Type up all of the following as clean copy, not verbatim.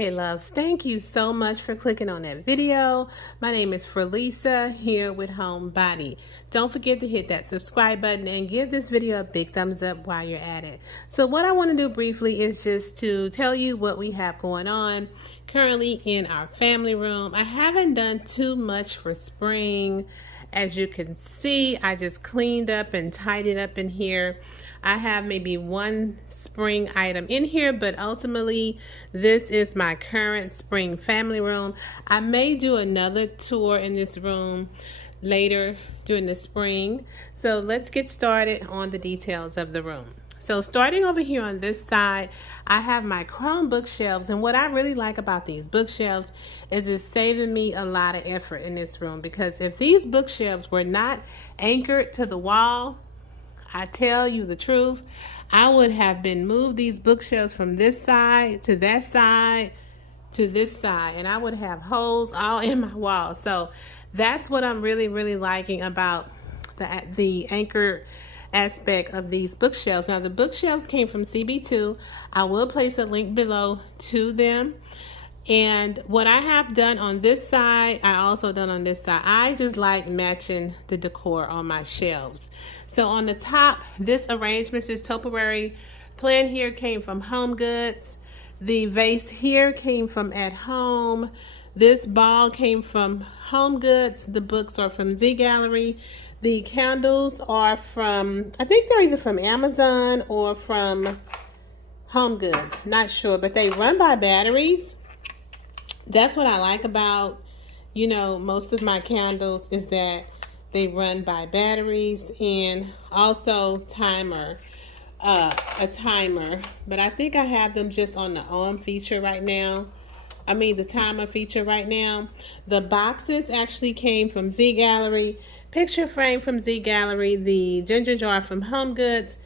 Okay, loves, thank you so much for clicking on that video. My name is Frelisa here with Homebody. Don't forget to hit that subscribe button and give this video a big thumbs up while you're at it. So what I want to do briefly is just to tell you what we have going on currently in our family room. I haven't done too much for spring. As you can see, I just cleaned up and tidied up in here. I have maybe one spring item in here, but ultimately this is my current spring family room. I may do another tour in this room later during the spring. So let's get started on the details of the room. So starting over here on this side, I have my chrome bookshelves, and what I really like about these bookshelves is it's saving me a lot of effort in this room, because if these bookshelves were not anchored to the wall, I tell you the truth, I would have been moved these bookshelves from this side to that side to this side, and I would have holes all in my wall. So that's what I'm really liking about the anchor aspect of these bookshelves. Now the bookshelves came from CB2. I will place a link below to them. And what I have done on this side, I also done on this side. I just like matching the decor on my shelves. So on the top, this arrangement, this topiary plan here came from Home Goods. The vase here came from At Home. This ball came from Home Goods. The books are from Z Gallery. The candles are from, I think they're either from Amazon or from Home Goods. Not sure, but they run by batteries. That's what I like about, you know, most of my candles is that they run by batteries, and also a timer. But I think I have them just on the on feature right now. I mean the timer feature right now. The boxes actually came from Z Gallery. Picture frame from Z Gallery. The ginger jar from Home Goods.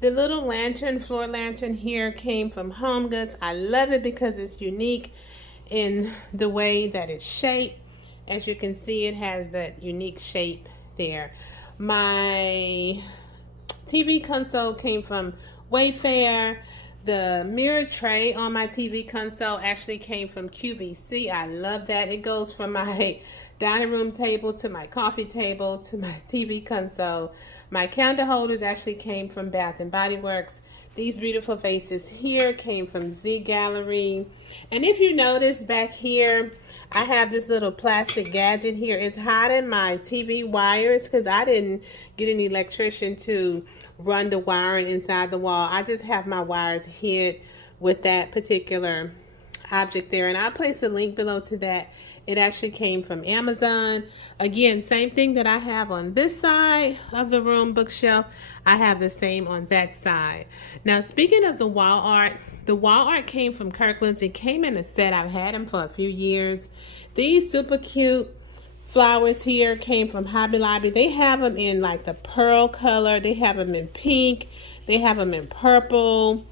The little lantern, floor lantern here came from Home Goods. I love it because it's unique in the way that it's shaped. As you can see, it has that unique shape there. My TV console came from Wayfair. The mirror tray on my TV console actually came from QVC. I love that. It goes from my dining room table to my coffee table to my TV console. My candle holders actually came from Bath and Body Works. These beautiful vases here came from Z Gallery. And if you notice back here, I have this little plastic gadget here. It's hiding my TV wires because I didn't get an electrician to run the wiring inside the wall. I just have my wires hid with that particular object there, and I'll place a link below to that. It actually came from Amazon. Again, same thing that I have on this side of the room bookshelf, I have the same on that side. Now speaking of the wall art came from Kirkland's. It came in a set. I've had them for a few years. These super cute flowers here came from Hobby Lobby. They have them in like the pearl color. They have them in pink. They have them in purple.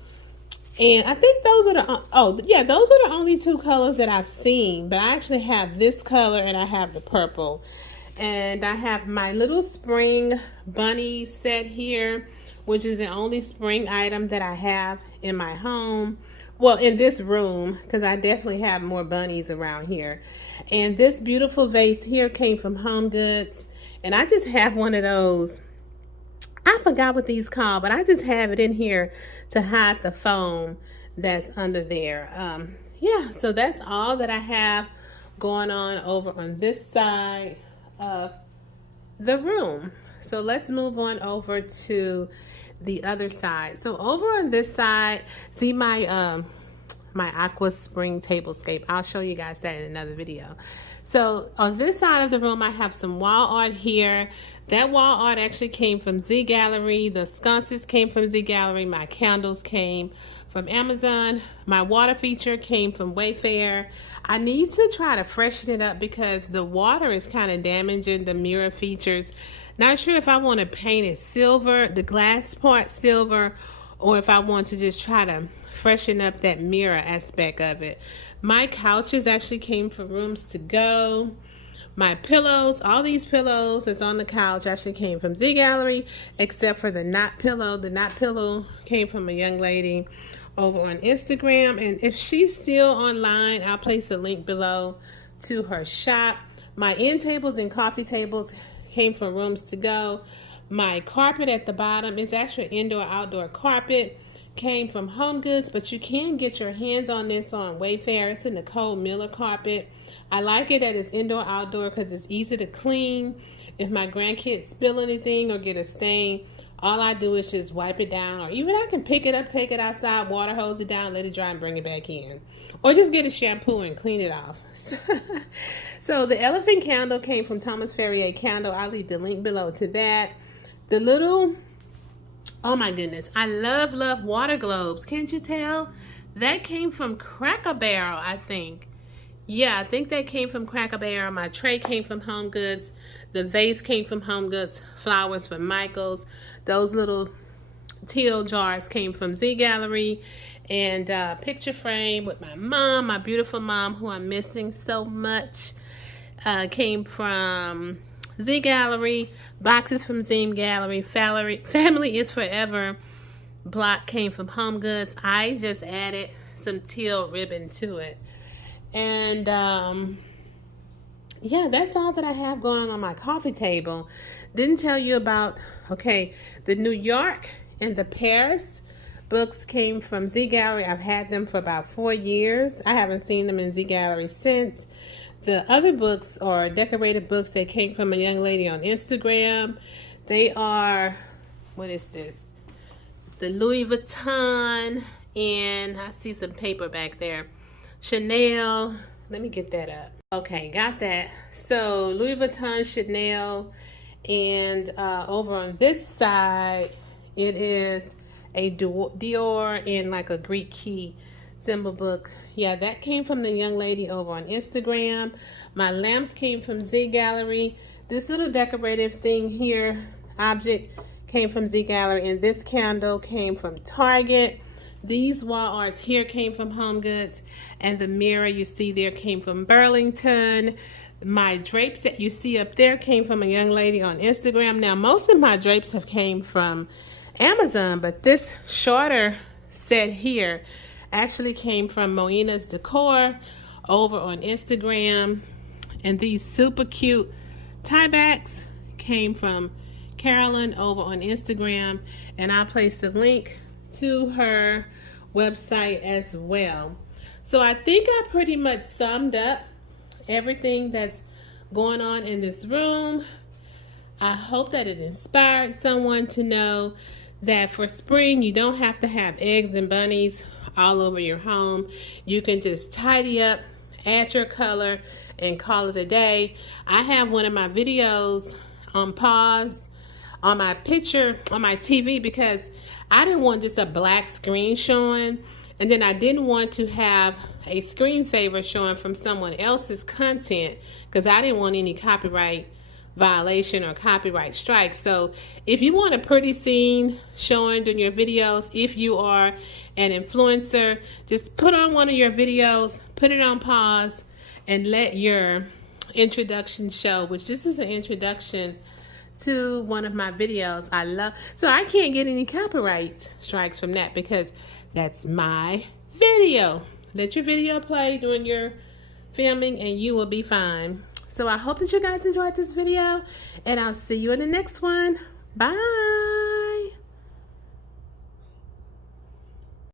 And I think those are those are the only two colors that I've seen. But I actually have this color and I have the purple. And I have my little spring bunny set here, which is the only spring item that I have in my home. Well, in this room, because I definitely have more bunnies around here. And this beautiful vase here came from Home Goods. And I just have one of those. I forgot what these called, but I just have it in here to hide the foam that's under there. Yeah, so that's all that I have going on over on this side of the room. So let's move on over to the other side. So over on this side, see my my aqua spring tablescape. I'll show you guys that in another video. So on this side of the room, I have some wall art here. That wall art actually came from Z Gallery. The sconces came from Z Gallery. My candles came from Amazon. My water feature came from Wayfair. I need to try to freshen it up because the water is kind of damaging the mirror features. Not sure if I want to paint it silver, the glass part silver, or if I want to just try to freshen up that mirror aspect of it. My couches actually came from Rooms to Go. My pillows, all these pillows that's on the couch actually came from Z Gallery, except for the knot pillow. The knot pillow came from a young lady over on Instagram. And if she's still online, I'll place a link below to her shop. My end tables and coffee tables came from Rooms to Go. My carpet at the bottom is actually indoor-outdoor carpet. Came from Home Goods, but you can get your hands on this on Wayfair. It's a Nicole Miller carpet. I like it that it's indoor-outdoor because it's easy to clean. If my grandkids spill anything or get a stain, all I do is just wipe it down, or even I can pick it up, take it outside, water hose it down, let it dry, and bring it back in. Or just get a shampoo and clean it off. So the elephant candle came from Thomas Ferrier Candle. I'll leave the link below to that. The little, oh my goodness, I love water globes. Can't you tell? That came from Cracker Barrel, I think. Yeah, I think that came from Cracker Barrel. My tray came from Home Goods. The vase came from Home Goods. Flowers from Michael's. Those little teal jars came from Z Gallery. And picture frame with my mom, my beautiful mom, who I'm missing so much, came from Z Gallery. Boxes from Z Gallery. Family is Forever block came from Home Goods. I just added some teal ribbon to it. And yeah, that's all that I have going on my coffee table. Didn't tell you about, okay, the New York and the Paris books came from Z Gallery. I've had them for about 4 years. I haven't seen them in Z Gallery since. The other books are decorated books that came from a young lady on Instagram. They are, what is this? The Louis Vuitton, and I see some paper back there. Chanel, let me get that up. Okay, got that. So Louis Vuitton, Chanel, and over on this side, it is a Dior and like a Greek key symbol book. Yeah, that came from the young lady over on Instagram. My lamps came from Z Gallery. This little decorative thing here, object, came from Z Gallery, and this candle came from Target. These wall arts here came from Home Goods, and the mirror you see there came from Burlington. My drapes that you see up there came from a young lady on Instagram. Now, most of my drapes have came from Amazon, but this shorter set here actually came from Moina's Decor over on Instagram. And these super cute tiebacks came from Carolyn over on Instagram, and I'll place the link to her website as well. So I think I pretty much summed up everything that's going on in this room. I hope that it inspired someone to know that for spring you don't have to have eggs and bunnies all over your home. You can just tidy up, add your color, and call it a day. I have one of my videos on pause on my picture on my TV because I didn't want just a black screen showing, and then I didn't want to have a screensaver showing from someone else's content because I didn't want any copyright violation or copyright strike. So if you want a pretty scene showing during your videos, if you are an influencer, just put on one of your videos, put it on pause, and let your introduction show, which this is an introduction to one of my videos. I love, so I can't get any copyright strikes from that because that's my video. Let your video play during your filming and you will be fine. So I hope that you guys enjoyed this video, and I'll see you in the next one. Bye.